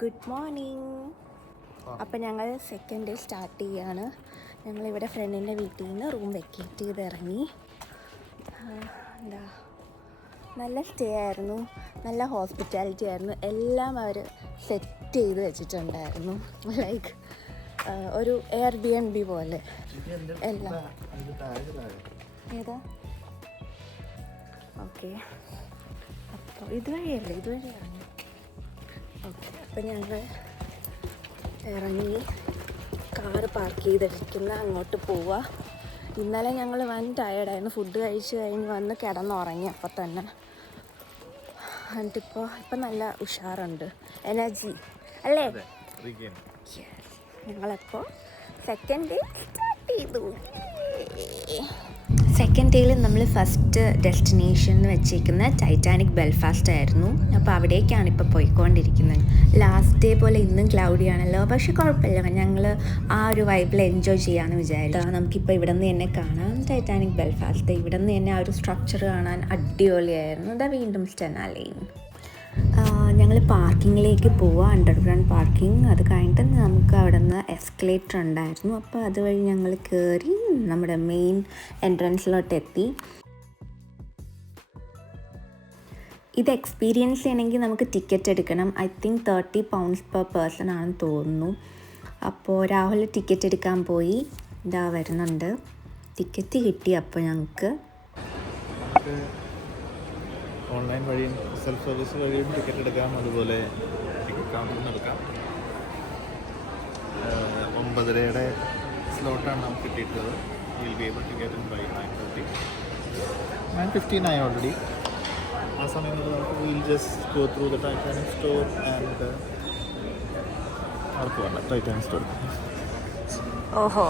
Good morning. അപ്പം ഞങ്ങൾ second day start ചെയ്യുകയാണ്. ഞങ്ങളിവിടെ ഫ്രണ്ടിൻ്റെ വീട്ടിൽ നിന്ന് റൂം വെക്കേറ്റ് ചെയ്ത് ഇറങ്ങി. എന്താ നല്ല സ്റ്റേ ആയിരുന്നു, നല്ല ഹോസ്പിറ്റാലിറ്റി ആയിരുന്നു. എല്ലാം അവർ സെറ്റ് ചെയ്ത് വെച്ചിട്ടുണ്ടായിരുന്നു, ലൈക്ക് ഒരു Airbnb പോലെ എല്ലാം. ഏതാ? ഓക്കെ, അപ്പോൾ ഇതുവഴിയല്ലേ? ഇതുവഴി ഇറങ്ങി. ഓക്കെ, അപ്പം ഞങ്ങൾ ഇറങ്ങി കാറ് പാർക്ക് ചെയ്തിരിക്കുന്ന അങ്ങോട്ട് പോവുക. ഇന്നലെ ഞങ്ങൾ വൻ ടയേർഡായിരുന്നു. ഫുഡ് കഴിച്ച് കഴിഞ്ഞ് വന്ന് കിടന്നുറങ്ങി അപ്പം തന്നെ. എന്നിട്ടിപ്പോൾ നല്ല ഉഷാറുണ്ട്, എനർജി അല്ലേ? ഞങ്ങളപ്പോൾ സെക്കൻഡ് ഡേ സ്റ്റാർട്ട് ചെയ്തു. സെക്കൻഡ് ഡേയിൽ നമ്മൾ ഫസ്റ്റ് ഡെസ്റ്റിനേഷൻ എന്ന് വെച്ചിരിക്കുന്ന ടൈറ്റാനിക് ബെൽഫാസ്റ്റ് ആയിരുന്നു. അപ്പോൾ അവിടേക്കാണ് ഇപ്പോൾ പോയിക്കൊണ്ടിരിക്കുന്നത്. ലാസ്റ്റ് ഡേ പോലെ ഇന്നും ക്ലൗഡിയാണല്ലോ, പക്ഷെ കുഴപ്പമില്ല, ഞങ്ങൾ ആ ഒരു വൈബിൽ എൻജോയ് ചെയ്യാമെന്ന് വിചാരിച്ചു. നമുക്കിപ്പോൾ ഇവിടെ നിന്ന് തന്നെ കാണാം ടൈറ്റാനിക് ബെൽഫാസ്റ്റ്. ഇവിടെ നിന്ന് തന്നെ ആ ഒരു സ്ട്രക്ചർ കാണാൻ അടിപൊളിയായിരുന്നു. അതാ വീണ്ടും സ്റ്റെന ലൈൻ. ഞങ്ങൾ പാർക്കിങ്ങിലേക്ക് പോവുക, അണ്ടർഗ്രൗണ്ട് പാർക്കിംഗ്. അത് കഴിഞ്ഞിട്ട് നമുക്ക് അവിടെ നിന്ന് എസ്കലേറ്റർ ഉണ്ടായിരുന്നു. അപ്പോൾ അതുവഴി ഞങ്ങൾ കയറി നമ്മുടെ മെയിൻ എൻട്രൻസിലോട്ട് എത്തി. ഇത് എക്സ്പീരിയൻസ് ചെയ്യണമെങ്കിൽ നമുക്ക് ടിക്കറ്റ് എടുക്കണം. ഐ തിങ്ക് £30 per person ആണെന്ന് തോന്നുന്നു. അപ്പോൾ രാഹുൽ ടിക്കറ്റ് എടുക്കാൻ പോയി, ഇതാ വരുന്നുണ്ട്. ടിക്കറ്റ് കിട്ടി. അപ്പോൾ ഞങ്ങൾക്ക് ഓൺലൈൻ വഴിയും സെൽഫ് സർവീസ് വഴിയും ടിക്കറ്റ് എടുക്കാം. അതുപോലെ ടിക്കറ്റ് കൗണ്ടറിൽ നിന്ന് എടുക്കാം. 9:30 സ്ലോട്ടാണ് നമുക്ക് കിട്ടിയിട്ടുള്ളത്. Will be able to get in by 9:30. 9:15 ആയി ഓൾറെഡി. ആ സമയങ്ങളിൽ നമുക്ക് will just go through the Titanic store and അവർക്ക് വേണ്ട ടൈറ്റാനിക് സ്റ്റോർ. ഓഹോ,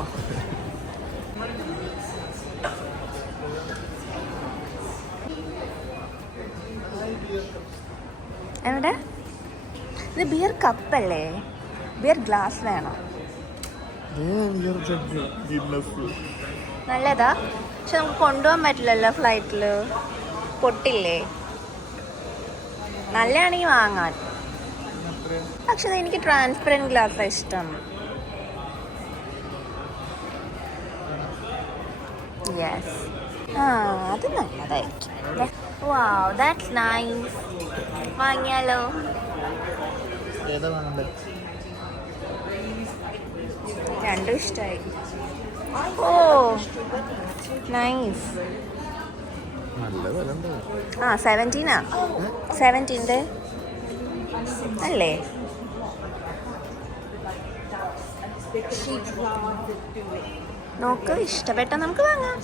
എവിടെ? ഇത് ബിയർ കപ്പല്ലേ? ബിയർ ഗ്ലാസ് വേണം. നല്ലതാ, പക്ഷെ നമുക്ക് കൊണ്ടുപോകാൻ പറ്റില്ലല്ലോ ഫ്ലൈറ്റിൽ. പൊട്ടില്ലേ? നല്ലതാണെങ്കിൽ വാങ്ങാൻ. പക്ഷെ എനിക്ക് ട്രാൻസ്പെറൻറ്റ് ഗ്ലാസ്സാണ് ഇഷ്ടം. യെസ്, അത് നല്ലതായിരിക്കും. വാവ്, ദാറ്റ്സ് നൈസ്. വാങ്ങിയാലോ? രണ്ടും ഇഷ്ടമായി. ഓ നൈസ്. 17 17 അല്ലേ? നോക്ക്, ഇഷ്ടപ്പെട്ട നമുക്ക് വാങ്ങാം.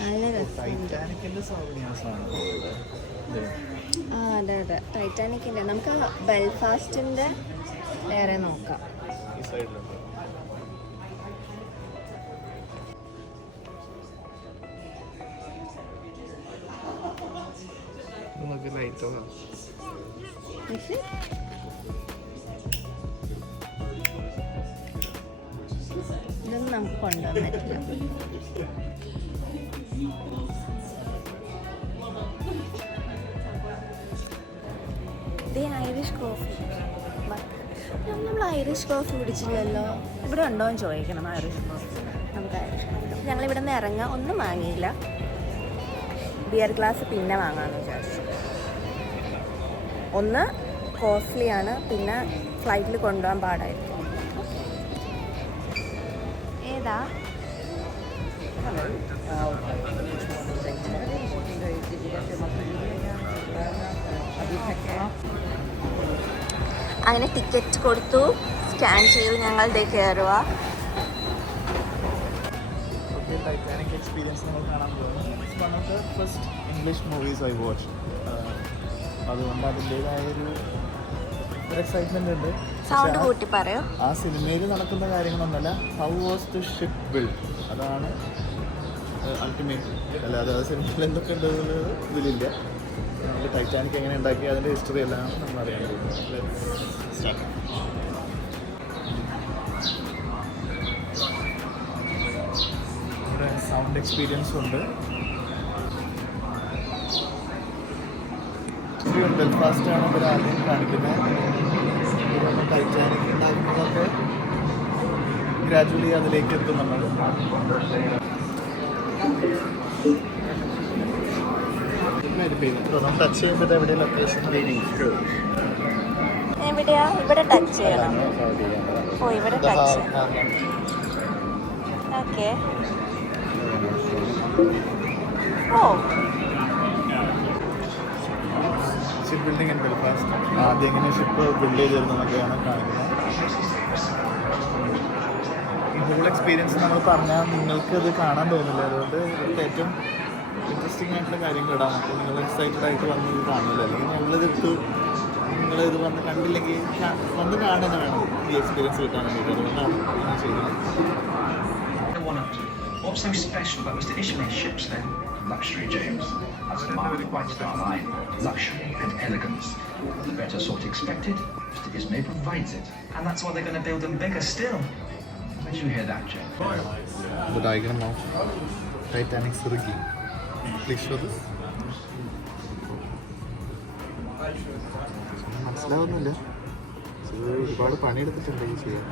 നല്ല രസമുണ്ട്. അതെ അതെ, ടൈറ്റാനിക്കിൻ്റെ. നമുക്ക് ബെൽഫാസ്റ്റിൻ്റെ വേറെ നോക്കാം. ഇതൊന്നും നമുക്ക് കൊണ്ടുപോകാൻ പറ്റില്ല. ഇത് ഐറിഷ് കോഫി. നമ്മൾ ഐറിഷ് കോഫി കുടിച്ചില്ലല്ലോ. ഇവിടെ ഉണ്ടോ എന്ന് ചോദിക്കണം. ഐറിഷ് കോഫി, നമുക്ക് ഐറിഷ് കോഫി. ഞങ്ങളിവിടെ നിന്ന് ഇറങ്ങാൻ ഒന്നും വാങ്ങിയില്ല. ബിയർ ഗ്ലാസ് പിന്നെ വാങ്ങാമെന്ന് വിചാരിച്ചു. ഒന്ന് കോസ്റ്റ്ലിയാണ്, പിന്നെ ഫ്ലൈറ്റിൽ കൊണ്ടുപോകാൻ പാടായിരിക്കും. ഏതാ? അങ്ങനെ ടിക്കറ്റ് കൊടുത്തു, സ്കാൻ ചെയ്ത് ഞങ്ങൾ കയറുക. ടൈറ്റാനിക് എക്സ്പീരിയൻസ് നമ്മൾ കാണാൻ പോകുന്നു. It's one of the first English movies I watch. അതുകൊണ്ട് അതിൻ്റേതായ ഒരു എക്സൈറ്റ്മെൻ്റ് ഉണ്ട്. സൗണ്ട് കൂട്ടി പറയോ? ആ സിനിമയിൽ നടക്കുന്ന കാര്യങ്ങളൊന്നുമല്ല, how was the ship build, അതാണ് അൾട്ടിമേറ്റ്. അല്ലാതെ ആ സിനിമയിൽ എന്തൊക്കെ ഉണ്ടെന്നുള്ളത് ഇതിലില്ല. നമ്മൾ ടൈറ്റാനിക് എങ്ങനെ ഉണ്ടാക്കി അതിൻ്റെ ഹിസ്റ്ററി എല്ലാം നമ്മൾ അറിയാൻ പോകുന്നത്. ഇവിടെ സൗണ്ട് എക്സ്പീരിയൻസ് ഉണ്ട്. ബെൽഫാസ്റ്റ് ആണ് ഇവർ ആദ്യം കാണിക്കുന്നത്. ഗ്രാജുവലി അതിലേക്ക് എത്തും നമ്മൾ. ടച്ച് ചെയ്യുമ്പോൾ എവിടെ ലൊക്കേഷൻ എവിടെയാ? ഇവിടെ ടച്ച് ചെയ്യണം. ഓ, ഇവിടെ ടച്ച്. ഓക്കെ. ഓ, ഷിപ്പ് ബിൽഡിംഗ് ഇൻ ബെൽഫാസ്റ്റ്. ആദ്യം എങ്ങനെ ഷിപ്പ് ബിൽഡ് ചെയ്തിരുന്നതൊക്കെയാണ് കാണിക്കുന്നത്. ഈ ഹോൾ എക്സ്പീരിയൻസ് നമ്മൾ പറഞ്ഞാൽ നിങ്ങൾക്കത് കാണാൻ തോന്നില്ല. അതുകൊണ്ട് ഇവിടുത്തെ ഏറ്റവും ഇൻട്രസ്റ്റിംഗ് ആയിട്ടുള്ള കാര്യങ്ങൾ ഇടാം. അപ്പോൾ നിങ്ങൾ എക്സൈറ്റഡ് ആയിട്ട് വന്ന് ഇത് കാണില്ല. അല്ലെങ്കിൽ നമ്മളിതിട്ട് നിങ്ങളിത് വന്ന് കണ്ടില്ലെങ്കിൽ വന്ന് കാണുക വേണം ഈ എക്സ്പീരിയൻസ് കിട്ടാൻ വേണ്ടിയിട്ട്. അതുകൊണ്ടാണ് ഞാൻ ചെയ്തത്. What's so special about Mr. Ishmael's ships then? Luxury, James. As marked by Star Line, luxury and elegance. The better sort expected, Mr. Ishmael provides it. And that's why they're going to build them bigger still. Did you hear that, James? The diagram of Titanic's rigging. Please show this. മനസ്സിലാവുന്നില്ല. ഒരുപാട് പണിയെടുത്തിട്ടുണ്ട് ഈ ചെയ്യാൻ.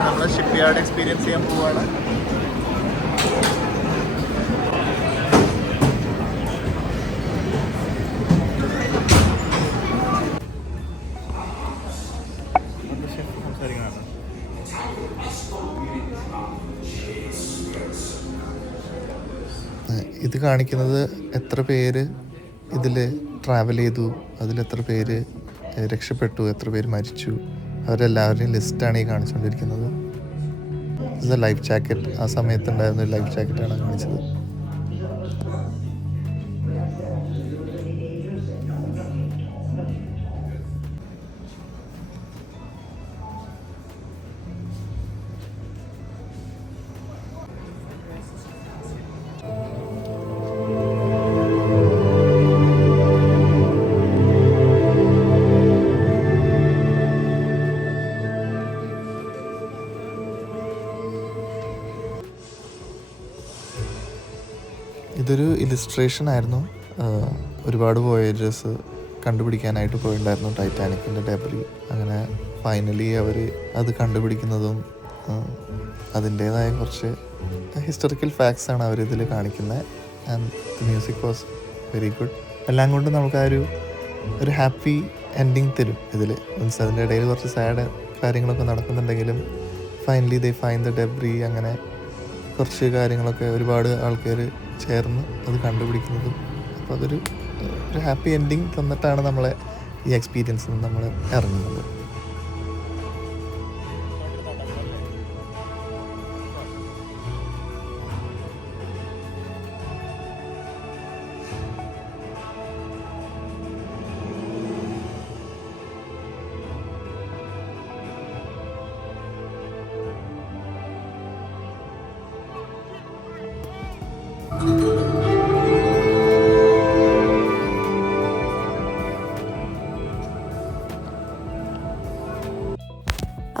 നമ്മൾ ship yard experience ചെയ്യാൻ പോവാണ്. ഇത് കാണിക്കുന്നത് എത്ര പേര് ഇതിൽ ട്രാവൽ ചെയ്തു, അതിലെത്ര പേര് രക്ഷപ്പെട്ടു, എത്ര പേര് മരിച്ചു, അവരെല്ലാവരുടെയും ലിസ്റ്റാണ് ഈ കാണിച്ചുകൊണ്ടിരിക്കുന്നത്. ഇത് ലൈഫ് ജാക്കറ്റ്, ആ സമയത്തുണ്ടായിരുന്ന ഒരു ലൈഫ് ജാക്കറ്റാണ് കാണിച്ചത്. ഇതൊരു ഇലിസ്ട്രേഷൻ ആയിരുന്നു. ഒരുപാട് വോയേജേഴ്സ് കണ്ടുപിടിക്കാനായിട്ട് പോയിട്ടുണ്ടായിരുന്നു ടൈറ്റാനിക്കിൻ്റെ ഡെബ്രി. അങ്ങനെ ഫൈനലി അവർ അത് കണ്ടുപിടിക്കുന്നതും അതിൻ്റേതായ കുറച്ച് ഹിസ്റ്റോറിക്കൽ ഫാക്ട്സാണ് അവരിതിൽ കാണിക്കുന്നത്. And the music was very good. എല്ലാം കൊണ്ടും നമുക്ക് ആ ഒരു ഹാപ്പി എൻഡിങ് തരും ഇതിൽ. മീൻസ് അതിൻ്റെ ഇടയിൽ കുറച്ച് സാഡ് കാര്യങ്ങളൊക്കെ നടക്കുന്നുണ്ടെങ്കിലും finally they find the debris. അങ്ങനെ കുറച്ച് കാര്യങ്ങളൊക്കെ ഒരുപാട് ആൾക്കാർ ചേർന്ന് അത് കണ്ടുപിടിക്കുന്നതും. അപ്പോൾ അതൊരു ഹാപ്പി എൻഡിങ് തന്നിട്ടാണ് നമ്മളെ ഈ എക്സ്പീരിയൻസിൽ നിന്ന് നമ്മൾ ഇറങ്ങുന്നത്.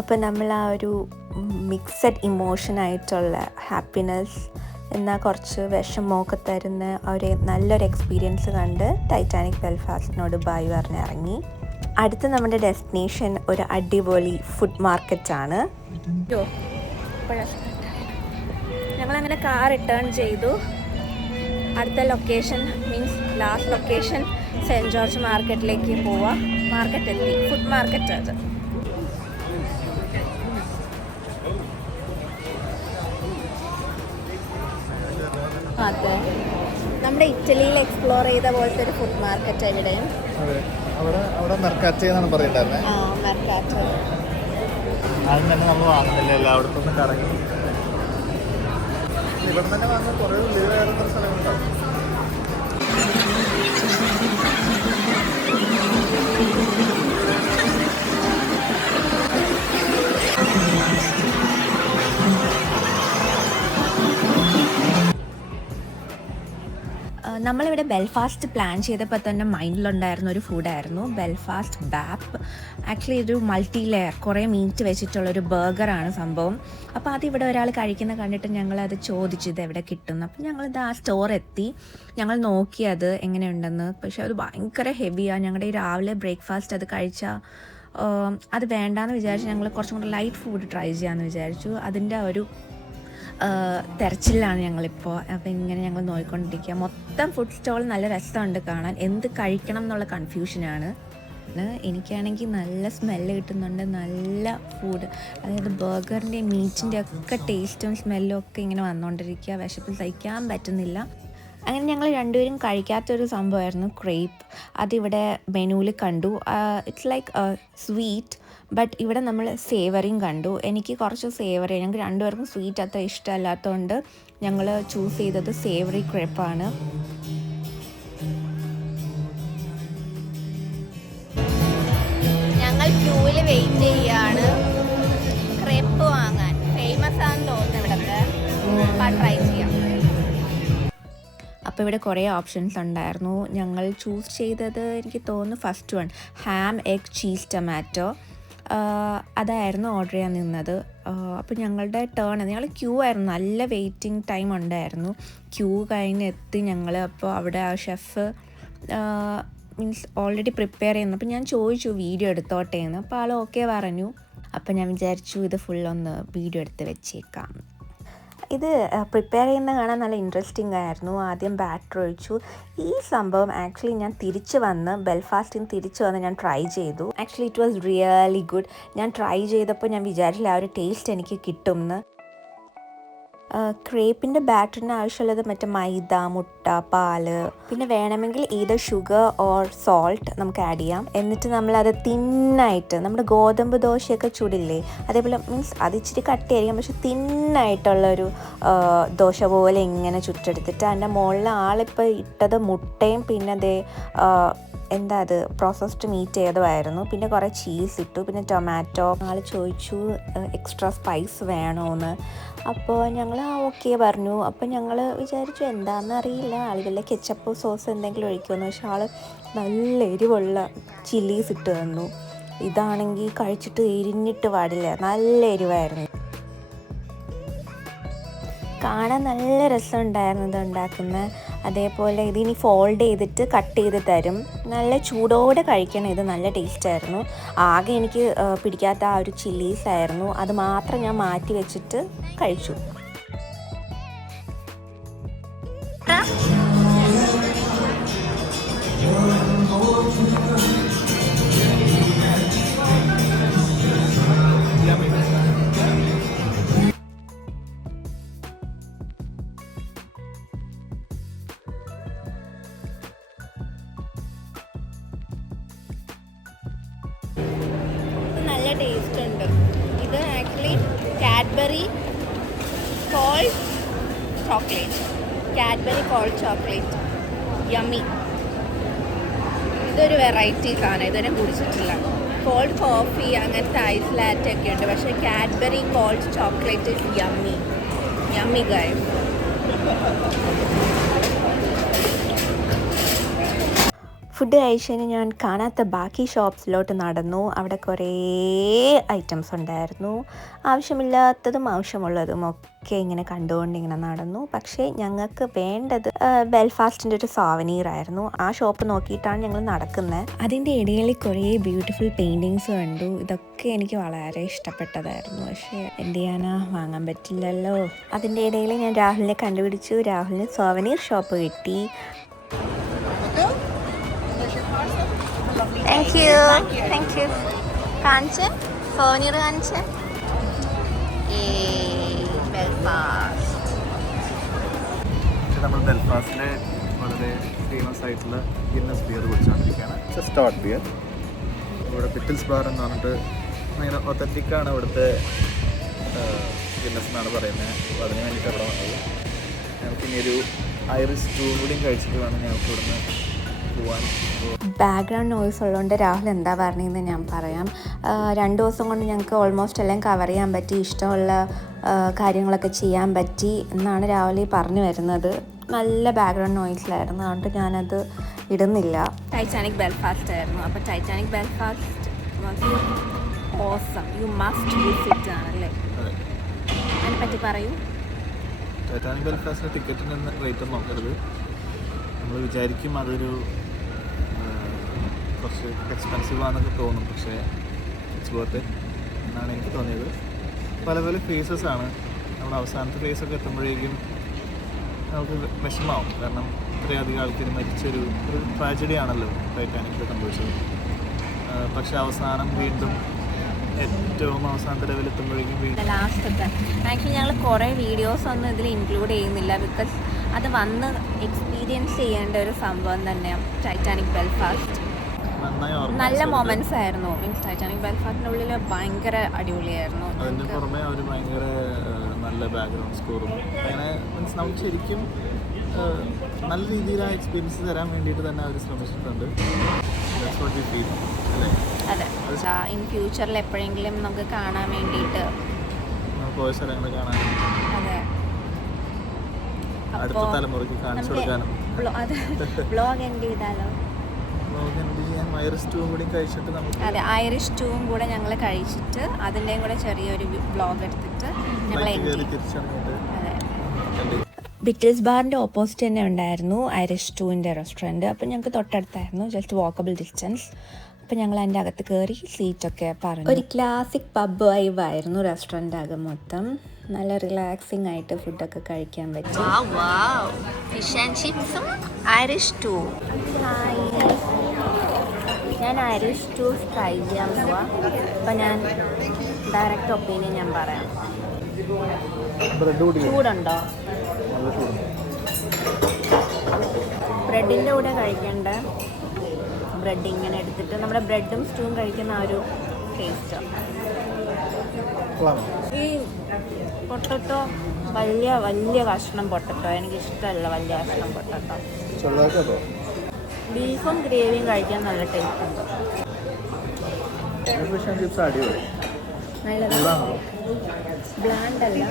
അപ്പോൾ നമ്മൾ ആ ഒരു മിക്സഡ് ഇമോഷനായിട്ടുള്ള ഹാപ്പിനെസ് എന്നാൽ കുറച്ച് വിഷമമൊക്കെ തരുന്ന ഒരു നല്ലൊരു എക്സ്പീരിയൻസ് കണ്ട് ടൈറ്റാനിക് ബെൽഫാസ്റ്റിനോട് ബൈ പറഞ്ഞ് ഇറങ്ങി. അടുത്ത നമ്മുടെ ഡെസ്റ്റിനേഷൻ ഒരു അടിപൊളി ഫുഡ് മാർക്കറ്റാണ്. ഞങ്ങളങ്ങനെ കാർ റിട്ടേൺ ചെയ്തു. അടുത്ത location means last location Saint George മാർക്കറ്റിലേക്ക് പോവാം. മാർക്കറ്റ് എത്തി, ഫുഡ് മാർക്കറ്റ് അത്. അതെ, നമ്മുടെ ഇറ്റലിയിൽ എക്സ്പ്ലോർ ചെയ്ത പോലത്തെ ഒരു ഫുഡ് മാർക്കറ്റ് എവിടെയും. അവിടെ മെർക്കാറ്റോ എന്നാണ് പറയുന്നത്. ആ, മെർക്കാറ്റോ. ആദ്യം തന്നെ നമ്മൾ വാങ്ങുന്നില്ല, എല്ലായിടത്തുനിന്ന് കറങ്ങി ഇവിടെ തന്നെ വാങ്ങാൻ കുറേ ഉള്ളിൽ വേറെ സ്ഥലങ്ങളുണ്ടാവും. നമ്മളിവിടെ ബെൽഫാസ്റ്റ് പ്ലാൻ ചെയ്തപ്പോൾ തന്നെ മൈൻഡിലുണ്ടായിരുന്ന ഒരു ഫുഡായിരുന്നു ബെൽഫാസ്റ്റ് ബാപ്പ്. ആക്ച്വലി ഒരു മൾട്ടി ലെയർ കുറേ മീറ്റ് വെച്ചിട്ടുള്ളൊരു ബർഗറാണ് സംഭവം. അപ്പോൾ അതിവിടെ ഒരാൾ കഴിക്കുന്ന കണ്ടിട്ട് ഞങ്ങളത് ചോദിച്ചു ഇത് എവിടെ കിട്ടുന്നു. അപ്പോൾ ഞങ്ങളിത് ആ സ്റ്റോർ എത്തി, ഞങ്ങൾ നോക്കി അത് എങ്ങനെയുണ്ടെന്ന്. പക്ഷേ അത് ഭയങ്കര ഹെവിയാണ്. ഞങ്ങളുടെ ഈ രാവിലെ ബ്രേക്ക്ഫാസ്റ്റ് അത് കഴിച്ചാൽ അത് വേണ്ടാന്ന് വിചാരിച്ച് ഞങ്ങൾ കുറച്ചും കൂടി ലൈറ്റ് ഫുഡ് ട്രൈ ചെയ്യാമെന്ന് വിചാരിച്ചു. അതിൻ്റെ ഒരു തെരച്ചിലാണ് ഞങ്ങളിപ്പോൾ. അപ്പോൾ ഇങ്ങനെ ഞങ്ങൾ നോക്കിക്കൊണ്ടിരിക്കുക. മൊത്തം ഫുഡ് സ്റ്റോൾ നല്ല രസമുണ്ട് കാണാൻ. എന്ത് കഴിക്കണം എന്നുള്ള കൺഫ്യൂഷനാണ്. എനിക്കാണെങ്കിൽ നല്ല സ്മെല്ല് കിട്ടുന്നുണ്ട്, നല്ല ഫുഡ്. അതായത് ബർഗറിൻ്റെ മീറ്റിൻ്റെ ഒക്കെ ടേസ്റ്റും സ്മെല്ലും ഒക്കെ ഇങ്ങനെ വന്നുകൊണ്ടിരിക്കുക. വിശപ്പിൽ സഹിക്കാൻ പറ്റുന്നില്ല. അങ്ങനെ ഞങ്ങൾ രണ്ടുപേരും കഴിക്കാത്തൊരു സംഭവമായിരുന്നു ക്രേപ്പ്. അതിവിടെ മെനുവിൽ കണ്ടു. ഇറ്റ്സ് ലൈക്ക് സ്വീറ്റ്, ബട്ട് ഇവിടെ നമ്മൾ സേവറിയും കണ്ടു. എനിക്ക് കുറച്ച് സേവറി, ഞങ്ങൾക്ക് രണ്ടുപേർക്കും സ്വീറ്റ് അത്ര ഇഷ്ടമല്ലാത്തതുകൊണ്ട് ഞങ്ങൾ ചൂസ് ചെയ്തത് സേവറി ക്രേപ്പാണ്. ഞങ്ങൾ ക്യൂവിൽ വെയിറ്റ് ചെയ്യുകയാണ് ക്രേപ്പ് വാങ്ങാൻ. ഫേമസ് ആണെന്ന് തോന്നുന്നു ഇവിടുത്തെ. ട്രൈ ചെയ്യാം. അപ്പോൾ ഇവിടെ കുറേ ഓപ്ഷൻസ് ഉണ്ടായിരുന്നു. ഞങ്ങൾ ചൂസ് ചെയ്തത് എനിക്ക് തോന്നുന്നു first one ham egg cheese tomato അതായിരുന്നു ഓർഡർ ചെയ്യാൻ നിന്നത്. അപ്പോൾ ഞങ്ങളുടെ ടേൺ, ഞങ്ങൾ ക്യൂ ആയിരുന്നു, നല്ല വെയിറ്റിംഗ് ടൈം ഉണ്ടായിരുന്നു. ക്യൂ കഴിഞ്ഞ് എത്തി ഞങ്ങൾ. അപ്പോൾ അവിടെ ആ ഷെഫ് മീൻസ് ഓൾറെഡി പ്രിപ്പയർ ചെയ്യുന്നു. അപ്പോൾ ഞാൻ ചോദിച്ചു വീഡിയോ എടുത്തോട്ടെ എന്ന്. അപ്പോൾ ആൾ ഓക്കെ പറഞ്ഞു. അപ്പോൾ ഞാൻ വിചാരിച്ചു ഇത് ഫുള്ളൊന്ന് വീഡിയോ എടുത്ത് വെച്ചേക്കാം. ഇത് പ്രിപ്പയർ ചെയ്യുന്നത് കാണാൻ നല്ല ഇൻട്രസ്റ്റിംഗ് ആയിരുന്നു. ആദ്യം ബാറ്റർ ഒഴിച്ചു. ഈ സംഭവം ആക്ച്വലി ഞാൻ ബെൽഫാസ്റ്റിൽ നിന്ന് തിരിച്ചു വന്ന് ഞാൻ ട്രൈ ചെയ്തു. Actually it was really good. ഞാൻ ട്രൈ ചെയ്തപ്പോൾ ഞാൻ വിചാരിച്ചില്ല ആ ഒരു ടേസ്റ്റ് എനിക്ക് കിട്ടുമെന്ന്. ക്രേപ്പിൻ്റെ ബാറ്ററിന് ആവശ്യമുള്ളത് മറ്റേ മൈദ, മുട്ട, പാല്, പിന്നെ വേണമെങ്കിൽ either ഷുഗർ ഓർ സോൾട്ട് നമുക്ക് ആഡ് ചെയ്യാം. എന്നിട്ട് നമ്മളത് തിന്നായിട്ട്, നമ്മുടെ ഗോതമ്പ് ദോശയൊക്കെ ചുടില്ലേ അതേപോലെ, മീൻസ് അത് ഇച്ചിരി കട്ടിയായിരിക്കും പക്ഷെ തിന്നായിട്ടുള്ളൊരു ദോശ പോലെ ഇങ്ങനെ ചുറ്റെടുത്തിട്ട് അതിൻ്റെ മുകളിൽ ആളിപ്പോൾ ഇട്ടത് മുട്ടയും പിന്നെ എന്താ അത് പ്രോസസ്ഡ് മീറ്റ് ചെയ്തതായിരുന്നു. പിന്നെ കുറേ ചീസ് ഇട്ടു, പിന്നെ ടൊമാറ്റോ. ആൾ ചോദിച്ചു എക്സ്ട്രാ സ്പൈസ് വേണോന്ന്. അപ്പോൾ ഞങ്ങൾ ഓക്കെ പറഞ്ഞു. അപ്പോൾ ഞങ്ങൾ വിചാരിച്ചു എന്താണെന്ന് അറിയില്ല, ആളുകളുടെ കെച്ചപ്പ് സോസ് എന്തെങ്കിലും ഒഴിക്കുമെന്ന്. പക്ഷെ ആൾ നല്ല എരിവുള്ള ചില്ലീസ് ഇട്ട് തന്നു. ഇതാണെങ്കിൽ കഴിച്ചിട്ട് എരിഞ്ഞിട്ട് പാടില്ല, നല്ല എരിവായിരുന്നു. കാണാൻ നല്ല രസമുണ്ടായിരുന്നു ഇത് ഉണ്ടാക്കുന്നത്. അതേപോലെ ഇതിനി ഫോൾഡ് ചെയ്തിട്ട് കട്ട് ചെയ്ത് തരും. നല്ല ചൂടോടെ കഴിക്കണം. ഇത് നല്ല ടേസ്റ്റായിരുന്നു. ആകെ എനിക്ക് പിടിക്കാത്ത ആ ഒരു ചില്ലീസായിരുന്നു. അത് മാത്രം ഞാൻ മാറ്റി വെച്ചിട്ട് കഴിച്ചു. നല്ല ടേസ്റ്റ് ഉണ്ട്. ഇത് actually Cadbury cold chocolate yummy. ഇതൊരു വെറൈറ്റി സാധനം, ഇതുവരെ കുടിച്ചിട്ടില്ല. കോൾഡ് കോഫി അങ്ങനത്തെ ഐസ് ലാറ്റ് ഒക്കെ ഉണ്ട്, പക്ഷേ Cadbury cold chocolate yummy guys. Food കഴിച്ചതിന് ഞാൻ കാണാത്ത ബാക്കി ഷോപ്സിലോട്ട് നടന്നു. അവിടെ കുറേ ഐറ്റംസ് ഉണ്ടായിരുന്നു. ആവശ്യമില്ലാത്തതും ആവശ്യമുള്ളതും ഒക്കെ ഇങ്ങനെ കണ്ടുകൊണ്ട് ഇങ്ങനെ നടന്നു. പക്ഷേ ഞങ്ങൾക്ക് വേണ്ടത് ബെൽഫാസ്റ്റിൻ്റെ ഒരു സോവനീറായിരുന്നു. ആ ഷോപ്പ് നോക്കിയിട്ടാണ് ഞങ്ങൾ നടക്കുന്നത്. അതിൻ്റെ ഇടയിൽ കുറേ ബ്യൂട്ടിഫുൾ പെയിൻറ്റിങ്സ് കണ്ടു. ഇതൊക്കെ എനിക്ക് വളരെ ഇഷ്ടപ്പെട്ടതായിരുന്നു. പക്ഷേ എന്ത് ചെയ്യാനാ, വാങ്ങാൻ പറ്റില്ലല്ലോ. അതിൻ്റെ ഇടയിൽ ഞാൻ രാഹുലിനെ കണ്ടുപിടിച്ചു. രാഹുലിന് സോവനീർ ഷോപ്പ് കിട്ടി. Thank you. കാണിച്ച് സോവനീർ കാണിച്ച്. നമ്മൾ ബെൽഫാസ്റ്റിലെ വളരെ ഫേമസ് ആയിട്ടുള്ള ഗിന്നസ് ബിയർ കുടിച്ചുകൊണ്ടിരിക്കുകയാണ്. സ്റ്റോർട്ട് ബിയർ. ഇവിടെ പിറ്റിൽസ് ബാർ എന്ന് പറഞ്ഞിട്ട് ഭയങ്കര ഒത്തൻറ്റിക്കാണ് ഇവിടുത്തെ ഗിന്നസ് എന്നാണ് പറയുന്നത്. അപ്പോൾ അതിന് വേണ്ടിയിട്ട് അവിടെ വന്നത്. ഞങ്ങൾക്കിനി ഒരു ഐറിഷ് സ്റ്റൂ കൂടിയും കഴിച്ചിട്ട് വേണം ഞങ്ങൾക്ക് ഇവിടുന്ന് പോവാൻ. ബാക്ക്ഗ്രൗണ്ട് നോയ്സ് ഉള്ളതുകൊണ്ട് രാഹുൽ എന്താ പറഞ്ഞതെന്ന് ഞാൻ പറയാം. 2 ദിവസം കൊണ്ട് ഞങ്ങൾക്ക് ഓൾമോസ്റ്റ് എല്ലാം കവർ ചെയ്യാൻ പറ്റി, ഇഷ്ടമുള്ള കാര്യങ്ങളൊക്കെ ചെയ്യാൻ പറ്റി എന്നാണ് രാഹുൽ പറഞ്ഞു വരുന്നത്. നല്ല ബാക്ക്ഗ്രൗണ്ട് നോയ്സിലായിരുന്നു, അതുകൊണ്ട് ഞാനത് ഇടുന്നില്ല. ടൈറ്റാനിക് ബെൽഫാസ്റ്റ് ആയിരുന്നു. അപ്പോൾ Titanic Belfast awesome, you must visit ആണല്ലേ? അതിനെപ്പറ്റി പറയൂ. ടൈറ്റാനിക് ബെൽഫാസ്റ്റിൻ്റെ ടിക്കറ്റിന് റേറ്റ് ഒന്നും നോക്കരുത്. നമ്മൾ വിചാരിക്കും അതൊരു കുറച്ച് എക്സ്പെൻസീവ് ആണെന്നൊക്കെ തോന്നും, പക്ഷേ ഇറ്റ്സ് വർത്ത് ഇറ്റ് എന്നാണ് എനിക്ക് തോന്നിയത്. പല പല ഫേസസ് ആണ്. നമ്മൾ അവസാനത്തെ ഫേസൊക്കെ എത്തുമ്പോഴേക്കും നമുക്ക് വിഷമാവും, കാരണം ഇത്രയധികം ആൾക്കാർ മരിച്ചൊരു ട്രാജഡി ആണല്ലോ ടൈറ്റാനിക്കിൽ സംഭവിച്ചത്. പക്ഷെ അവസാനം വീണ്ടും ഏറ്റവും അവസാനത്തെ ലെവലെത്തുമ്പോഴേക്കും വീണ്ടും ലാസ്റ്റത്തെ ആക്ച്വലി ഞങ്ങൾ കുറേ വീഡിയോസ് ഒന്നും ഇതിൽ ഇൻക്ലൂഡ് ചെയ്യുന്നില്ല, ബിക്കോസ് അത് വന്ന് എക്സ്പീരിയൻസ് ചെയ്യേണ്ട ഒരു സംഭവം തന്നെയാണ് ടൈറ്റാനിക് ബെൽഫാസ്റ്റ്. നല്ല മൊമെന്റ്സ് ആയിരുന്നു. മീൻസ് ടൈറ്റാനിക് ബെൽഫാസ്റ്റിൻ്റെ ഉള്ളിൽ ഭയങ്കര അടിപൊളിയായിരുന്നു. അതിൻ്റെ പുറമെ അവർ ഭയങ്കര നല്ല ബാക്ക്ഗ്രൗണ്ട് സ്കോറും അങ്ങനെ മീൻസ് നമുക്ക് ശരിക്കും നല്ല രീതിയിൽ ആ എക്സ്പീരിയൻസ് തരാൻ വേണ്ടിയിട്ട് തന്നെ അവർ ശ്രമിച്ചിട്ടുണ്ട്. അതെ, ഇൻ ഫ്യൂച്ചറിൽ എപ്പോഴെങ്കിലും നമുക്ക് കാണാൻ വേണ്ടിയിട്ട് പോയ സ്ഥലങ്ങൾ കാണാനും അതെ അടുത്ത തലമുറയ്ക്ക് കാണിച്ചു കൊടുക്കാനും. വ്ളോഗ് എൻഡ് ചെയ്താലോ? ഐറിഷ് സ്റ്റൂവും കൂടി കഴിച്ചിട്ട് നമുക്ക് അതെ, ഐറിഷ് സ്റ്റൂവും കൂടെ ഞങ്ങൾ കഴിച്ചിട്ട് അതിൻ്റെയും കൂടെ ചെറിയൊരു വ്ളോഗ് എടുത്തിട്ട് ഞങ്ങൾ അതെ. ബിറ്റിൽസ് ബാറിൻ്റെ ഓപ്പോസിറ്റ് തന്നെ ഉണ്ടായിരുന്നു ഐറിഷ് സ്റ്റൂവിൻ്റെ റെസ്റ്റോറൻറ്റ്. അപ്പോൾ ഞങ്ങൾക്ക് തൊട്ടടുത്തായിരുന്നു, ജസ്റ്റ് വാക്കബിൾ ഡിസ്റ്റൻസ്. അപ്പോൾ ഞങ്ങൾ അതിൻ്റെ അകത്ത് കയറി സീറ്റൊക്കെ പറഞ്ഞു. ഒരു ക്ലാസിക് പബ് വൈബായിരുന്നു റെസ്റ്റോറൻ്റ് ആകെ മൊത്തം. നല്ല റിലാക്സിങ് ആയിട്ട് ഫുഡൊക്കെ കഴിക്കാൻ പറ്റും. ഫിഷ് ആൻഡ് ചിപ്സും ഐറിഷ് സ്റ്റൂ. ഞാൻ ഐറിഷ് സ്റ്റൂ ട്രൈ ചെയ്യാൻ പോവാം. അപ്പം ഞാൻ ഡയറക്റ്റ് ഒപ്പീനിയൻ ഞാൻ പറയാം. ചൂടുണ്ടോ? ബ്രെഡിൻ്റെ കൂടെ കഴിക്കേണ്ട ബ്രെഡ് ഇങ്ങനെ എടുത്തിട്ട് നമ്മുടെ ബ്രെഡും സ്റ്റൂവും കഴിക്കുന്ന ആ ഒരു ടേസ്റ്റ്. ഈ പൊട്ടറ്റോ വലിയ വലിയ കഷ്ണം പൊട്ടറ്റോ എനിക്കിഷ്ടമല്ല. വലിയ കഷ്ണം പൊട്ടറ്റോ. ബീഫും ഗ്രേവിയും കഴിക്കാൻ നല്ല ടേസ്റ്റ് ഉണ്ട്. നല്ലതാണ്. ബ്ലാൻഡ് അല്ല.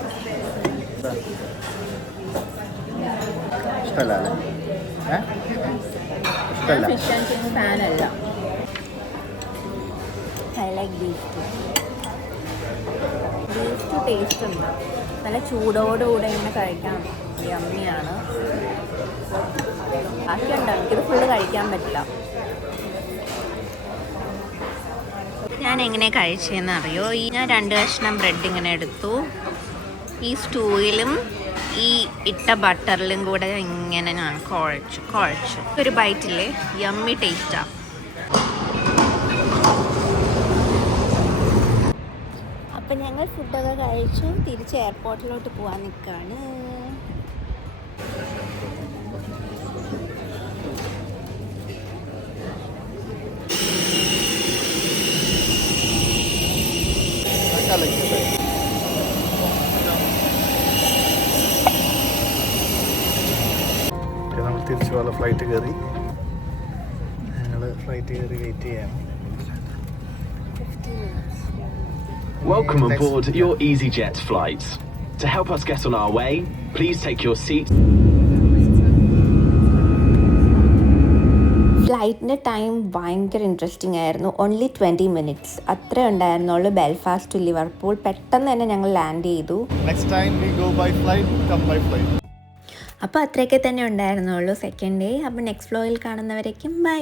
ഫിഷ് ആൻഡ് ചിപ്സ് ഫാനല്ല. I like beef stew. Beef stew taste ഉണ്ട്. നല്ല ചൂടോടുകൂടെ ഇങ്ങനെ കഴിക്കാൻ യമ്മിയാണ്. ബാക്കിയുണ്ട്, എനിക്കിത് ഫുള്ള് കഴിക്കാൻ പറ്റില്ല. ഞാൻ എങ്ങനെ കഴിച്ചതെന്ന് അറിയോ? ഞാൻ 2 കഷ്ണം ബ്രെഡ് ഇങ്ങനെ എടുത്തു. ഈ സ്റ്റൂവിലും ഈ ഇട്ട ബട്ടറിലും കൂടെ ഇങ്ങനെ ഞാൻ കുഴച്ചു ഒരു ബൈറ്റില്ലേ, യമ്മി ടേസ്റ്റാണ്. അപ്പം ഞങ്ങൾ ഫുഡൊക്കെ കഴിച്ചു, തിരിച്ച് എയർപോർട്ടിലോട്ട് പോകാൻ നിൽക്കുകയാണ്. നമ്മൾ തിരിച്ചു പോകാനുള്ള ഫ്ലൈറ്റ് കയറി. ഞങ്ങൾ ഫ്ലൈറ്റ് കയറി വെയിറ്റ് ചെയ്യാം. Welcome aboard your EasyJet flights. To help us get on our way, please take your seat. ഫ്ലൈറ്റിൻ്റെ ടൈം ഭയങ്കര ഇൻട്രസ്റ്റിംഗ് ആയിരുന്നു. ഓൺലി 20 minutes അത്രേ ഉണ്ടായിരുന്നുള്ളൂ. Belfast to Liverpool. പെട്ടെന്ന് തന്നെ ഞങ്ങൾ ലാൻഡ് ചെയ്തു. Next time we go by flight, come by flight. അപ്പോൾ അത്രയൊക്കെ തന്നെ ഉണ്ടായിരുന്നുള്ളൂ സെക്കൻഡ് ഡേ. അപ്പോൾ നെക്സ്റ്റ് വ്ലോഗിൽ കാണുന്നവരേക്കും ബൈ.